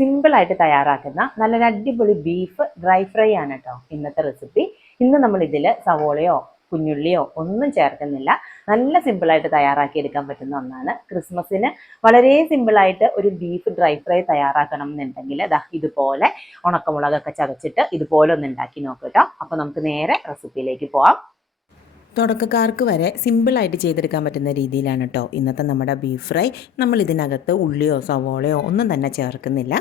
സിമ്പിളായിട്ട് തയ്യാറാക്കുന്ന നല്ലൊരു അടിപൊളി ബീഫ് ഡ്രൈ ഫ്രൈ ആണ് കേട്ടോ ഇന്നത്തെ റെസിപ്പി ഇന്ന് നമ്മൾ ഇതിൽ സവോളയോ കുഞ്ഞുള്ളിയോ ഒന്നും ചേർക്കുന്നില്ല. നല്ല സിമ്പിളായിട്ട് തയ്യാറാക്കി എടുക്കാൻ പറ്റുന്ന ഒന്നാണ് ക്രിസ്മസിന്. വളരെ സിമ്പിളായിട്ട് ഒരു ബീഫ് ഡ്രൈ ഫ്രൈ തയ്യാറാക്കണം എന്നുണ്ടെങ്കിൽ ദാ ഇതുപോലെ ഉണക്കമുളകൊക്കെ ചതച്ചിട്ട് ഇതുപോലെ ഒന്ന് ഉണ്ടാക്കി നോക്കുക കേട്ടോ അപ്പോൾ നമുക്ക് നേരെ റെസിപ്പിയിലേക്ക് പോവാം. തുടക്കക്കാർക്ക് വരെ സിമ്പിളായിട്ട് ചെയ്തെടുക്കാൻ പറ്റുന്ന രീതിയിലാണ് കേട്ടോ ഇന്നത്തെ നമ്മുടെ ബീഫ് ഫ്രൈ. നമ്മൾ ഇതിനകത്ത് ഉള്ളിയോ സവോളയോ ഒന്നും തന്നെ ചേർക്കുന്നില്ല.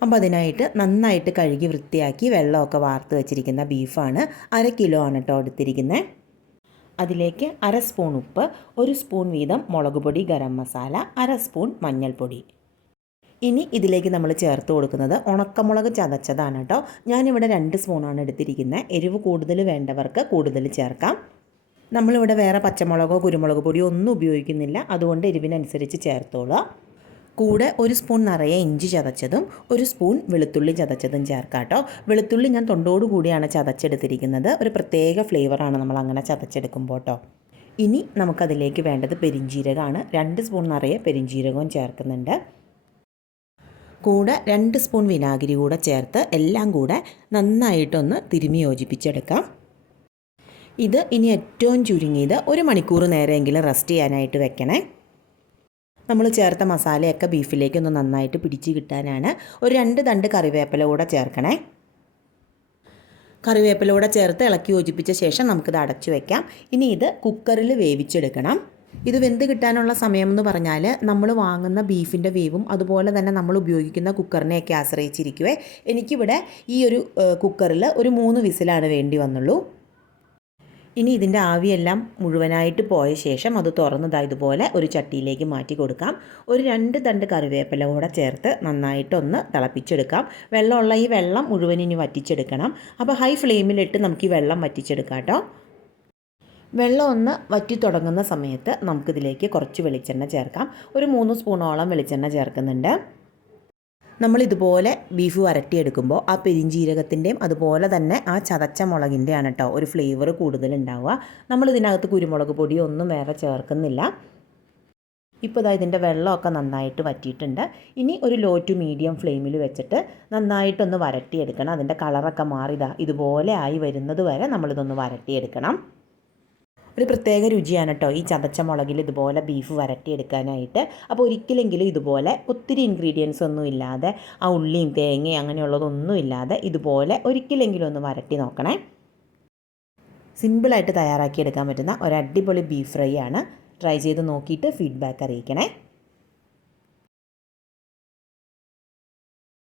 അപ്പോൾ അതിനായിട്ട് നന്നായിട്ട് കഴുകി വൃത്തിയാക്കി വെള്ളമൊക്കെ വാർത്ത് വെച്ചിരിക്കുന്ന ബീഫാണ് അര കിലോ ആണ് കേട്ടോ എടുത്തിരിക്കുന്നത് അതിലേക്ക് അര സ്പൂൺ ഉപ്പ് ഒരു സ്പൂൺ വീതം മുളക് പൊടി ഗരം മസാല അര സ്പൂൺ മഞ്ഞൾപ്പൊടി. ഇനി ഇതിലേക്ക് നമ്മൾ ചേർത്ത് കൊടുക്കുന്നത് ഉണക്കമുളക് ചതച്ചതാണ് കേട്ടോ. ഞാനിവിടെ രണ്ട് സ്പൂണാണ് എടുത്തിരിക്കുന്നത് എരിവ് കൂടുതൽ വേണ്ടവർക്ക് കൂടുതൽ ചേർക്കാം. നമ്മളിവിടെ വേറെ പച്ചമുളകോ കുരുമുളക് പൊടിയോ ഒന്നും ഉപയോഗിക്കുന്നില്ല. അതുകൊണ്ട് എരിവിനനുസരിച്ച് ചേർത്തോളുക കൂടെ ഒരു സ്പൂൺ നിറയെ ഇഞ്ചി ചതച്ചതും ഒരു സ്പൂൺ വെളുത്തുള്ളി ചതച്ചതും ചേർക്കാം കേട്ടോ. വെളുത്തുള്ളി ഞാൻ തൊണ്ടോട് കൂടിയാണ് ചതച്ചെടുത്തിരിക്കുന്നത്. ഒരു പ്രത്യേക ഫ്ലേവറാണ് നമ്മൾ അങ്ങനെ ചതച്ചെടുക്കുമ്പോൾ കേട്ടോ. ഇനി നമുക്കതിലേക്ക് വേണ്ടത് പെരിഞ്ജീരകമാണ് രണ്ട് സ്പൂൺ നിറയെ പെരിഞ്ജീരകവും ചേർക്കുന്നുണ്ട്. കൂടെ രണ്ട് സ്പൂൺ വിനാഗിരി കൂടെ ചേർത്ത് എല്ലാം കൂടെ നന്നായിട്ടൊന്ന് തിരുമി യോജിപ്പിച്ചെടുക്കാം. ഇത് ഇനി ഏറ്റവും ചുരുങ്ങിയത് ഒരു മണിക്കൂർ നേരമെങ്കിലും റെസ്റ്റ് ചെയ്യാനായിട്ട് വെക്കണേ. നമ്മൾ ചേർത്ത മസാലയൊക്കെ ബീഫിലേക്ക് ഒന്ന് നന്നായിട്ട് പിടിച്ച് കിട്ടാനാണ് ഒരു രണ്ട് തണ്ട് കറിവേപ്പില കൂടെ ചേർക്കണേ. കറിവേപ്പില കൂടെ ചേർത്ത് ഇളക്കി യോജിപ്പിച്ച ശേഷം നമുക്കിത് അടച്ചു വയ്ക്കാം ഇനി ഇത് കുക്കറിൽ വേവിച്ചെടുക്കണം. ഇത് വെന്ത് കിട്ടാനുള്ള സമയം എന്ന് പറഞ്ഞാൽ നമ്മൾ വാങ്ങുന്ന ബീഫിന്റെ വേവും അതുപോലെ തന്നെ നമ്മൾ ഉപയോഗിക്കുന്ന കുക്കറിനെയൊക്കെ ആശ്രയിച്ചിരിക്കുവേ. എനിക്കിവിടെ ഈ ഒരു കുക്കറിൽ ഒരു മൂന്ന് വിസിലാണ് വേണ്ടി വന്നുള്ളൂ. ഇനി ഇതിന്റെ ആവിയെല്ലാം മുഴുവനായിട്ട് പോയ ശേഷം അത് തുറന്നതാ ഇതുപോലെ ഒരു ചട്ടിയിലേക്ക് മാറ്റി കൊടുക്കാം. ഒരു രണ്ട് തണ്ട് കറിവേപ്പില കൂടെ ചേർത്ത് നന്നായിട്ടൊന്ന് തിളപ്പിച്ചെടുക്കാം. വെള്ളമുള്ള ഈ വെള്ളം മുഴുവൻ ഇനി വറ്റിച്ചെടുക്കണം. അപ്പോൾ ഹൈ ഫ്ലെയിമിലിട്ട് നമുക്ക് ഈ വെള്ളം വറ്റിച്ചെടുക്കാം കേട്ടോ. വെള്ളം ഒന്ന് വറ്റി തുടങ്ങുന്ന സമയത്ത് നമുക്കിതിലേക്ക് കുറച്ച് വെളിച്ചെണ്ണ ചേർക്കാം. ഒരു മൂന്ന് സ്പൂണോളം വെളിച്ചെണ്ണ ചേർക്കുന്നുണ്ട്. നമ്മളിതുപോലെ ബീഫ് വരട്ടിയെടുക്കുമ്പോൾ ആ പെരിഞ്ചീരകത്തിന്റെയും അതുപോലെ തന്നെ ആ ചതച്ച മുളകിന്റെയാണ് കേട്ടോ ഒരു ഫ്ലേവർ കൂടുതലുണ്ടാവുക. നമ്മളിതിനകത്ത് കുരുമുളക് പൊടി ഒന്നും വേറെ ചേർക്കുന്നില്ല. ഇപ്പോൾ ഇതാ ഇതിന്റെ വെള്ളമൊക്കെ നന്നായിട്ട് വറ്റിയിട്ടുണ്ട്. ഇനി ഒരു ലോ ടു മീഡിയം ഫ്ലെയിമിൽ വെച്ചിട്ട് നന്നായിട്ടൊന്ന് വരട്ടിയെടുക്കണം. അതിന്റെ കളറൊക്കെ മാറിതാ ഇതുപോലെ ആയി വരുന്നത് വരെ നമ്മളിതൊന്ന് വരട്ടിയെടുക്കണം. ഒരു പ്രത്യേക രുചിയാണ് കേട്ടോ ഈ ചതച്ച മുളകിൽ ഇതുപോലെ ബീഫ് വരട്ടിയെടുക്കാനായിട്ട്. അപ്പോൾ ഒരിക്കലെങ്കിലും ഇതുപോലെ ഒത്തിരി ഇൻഗ്രീഡിയൻസ് ഒന്നും ഇല്ലാതെ ആ ഉള്ളിയും തേങ്ങയും അങ്ങനെയുള്ളതൊന്നും ഇല്ലാതെ ഇതുപോലെ ഒരിക്കലെങ്കിലും ഒന്ന് വരട്ടി നോക്കണേ. സിമ്പിളായിട്ട് തയ്യാറാക്കിയെടുക്കാൻ പറ്റുന്ന ഒരു അടിപൊളി ബീഫ് ഫ്രൈ ആണ്. ട്രൈ ചെയ്ത് നോക്കിയിട്ട് ഫീഡ്ബാക്ക് അറിയിക്കണേ.